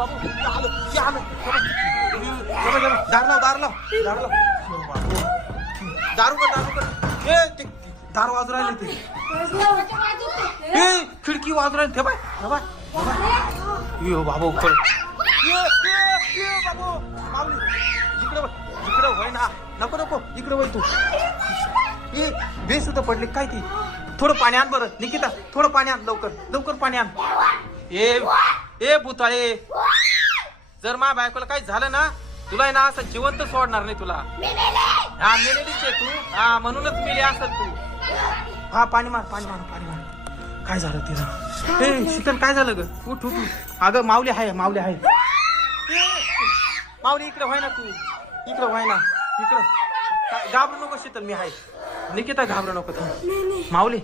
बाबू दार लाव दारू कर ए ते दार वाजू राहिले ते ए खिडकी वाजू राहिली ते बाय यो बाबू खळ बाबू माऊली इकडे होय ना नको इकडे होय तू ए बेस सुद्धा पडले काय ती थोडं पाणी आण बरं निकिता थोडं पाणी आण लवकर पाणी आण ए भुताळे जर माझ्या बायकोला काही झालं ना तुला ना असं जिवंत सोडणार नाही तुला हा मेलेलीच आहे तू हा म्हणूनच मेली असत तू हा पाणी मार काय झालं तिला ए शीतल काय झालं ग उठ अगं माऊली आहे माऊली इकडे व्हाय ना तू इकडे व्हाय ना इकडं घाबरू नको शीतल मी आहे निकिता घाबरू नको तू माऊली